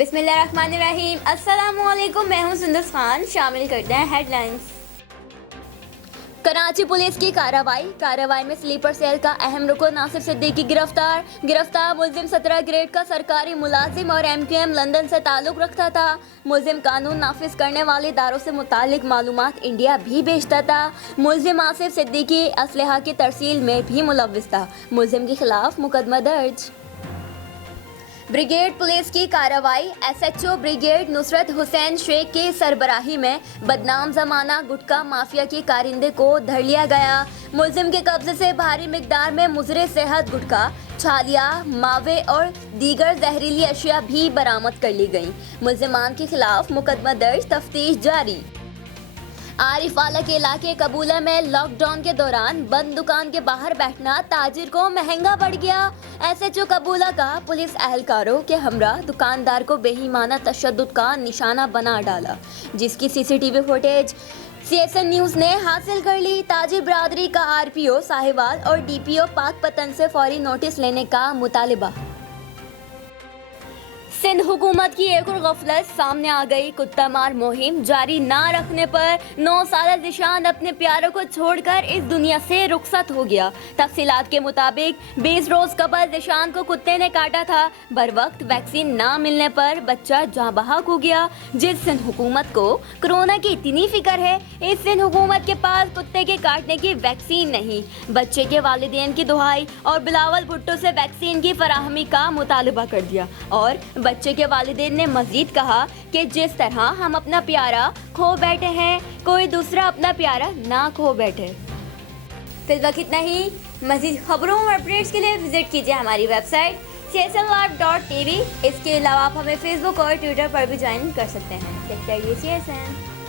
बिस्मिल्लाहिर्रहमानिर्रहीम। अस्सलामुअलैकुम, मैं हूं सुंदस खान। शामिल करते हैं हेडलाइंस। कराची पुलिस की कार्रवाई में स्लीपर सेल का अहम रुकन नासिर सिद्दीकी गिरफ्तार मुलजिम 17 ग्रेड का सरकारी मुलाजिम और MQM लंदन से ताल्लुक रखता था। मुलजिम कानून नाफिज करने वाले इदारों से मुतालिक मालूमात इंडिया भी भेजता था। मुलजिम आसिफ सिद्दीकी असलहा की तरसील में भी मुलव्विस था। मुलजिम के खिलाफ मुकदमा दर्ज। ब्रिगेड पुलिस की कार्रवाई। SHO ब्रिगेड नुसरत हुसैन शेख की सरबराही में बदनाम जमाना गुटखा माफिया के कारिंदे को धर लिया गया। मुलजिम के कब्जे से भारी मिकदार में मुजरे सेहत गुटखा, छालिया, मावे और दीगर जहरीली अशिया भी बरामद कर ली गई। मुलजिमान के खिलाफ मुकदमा दर्ज, तफ्तीश जारी। आरिफवाला के इलाके कबूला में लॉकडाउन के दौरान बंद दुकान के बाहर बैठना ताजिर को महंगा पड़ गया। SHO कबूला का पुलिस एहलकारों के हमरा दुकानदार को बेईमाना तशद्दुद का निशाना बना डाला, जिसकी CCTV फुटेज CSN न्यूज़ ने हासिल कर ली। ताजिर बरादरी का RPO साहिवाल और DPO पाकपतन से फौरी नोटिस लेने का मुतालिबा। सिंध हुकूमत की एक और गफलत सामने आ गई। कुत्ता मार मुहिम जारी ना रखने पर 9 साल जिशान अपने प्यारों को छोड़कर इस दुनिया से रुखसत हो गया। तफसीलात के मुताबिक 20 रोज कबल जिशान को कुत्ते ने काटा था। बर वक्त वैक्सीन ना मिलने पर बच्चा जाँ बहक हो गया। जिस सिंध हुकूमत को कोरोना की इतनी फिक्र है, इस सिंध हुकूमत के पास कुत्ते के काटने की वैक्सीन नहीं। बच्चे के वालिदैन की दुहाई और बिलावल भुट्टो से वैक्सीन की फराहमी का मुतालबा कर दिया। और बच्चे के वालिदैन ने मजीद कहा कि जिस तरह हम अपना प्यारा खो बैठे हैं, कोई दूसरा अपना प्यारा ना खो बैठे। फिलहाल इतना ही। मजीद खबरों और अपडेट्स के लिए विजिट कीजिए हमारी वेबसाइट csnlive.tv। इसके अलावा आप हमें फेसबुक और ट्विटर पर भी ज्वाइन कर सकते हैं। देखते रहिए CSN।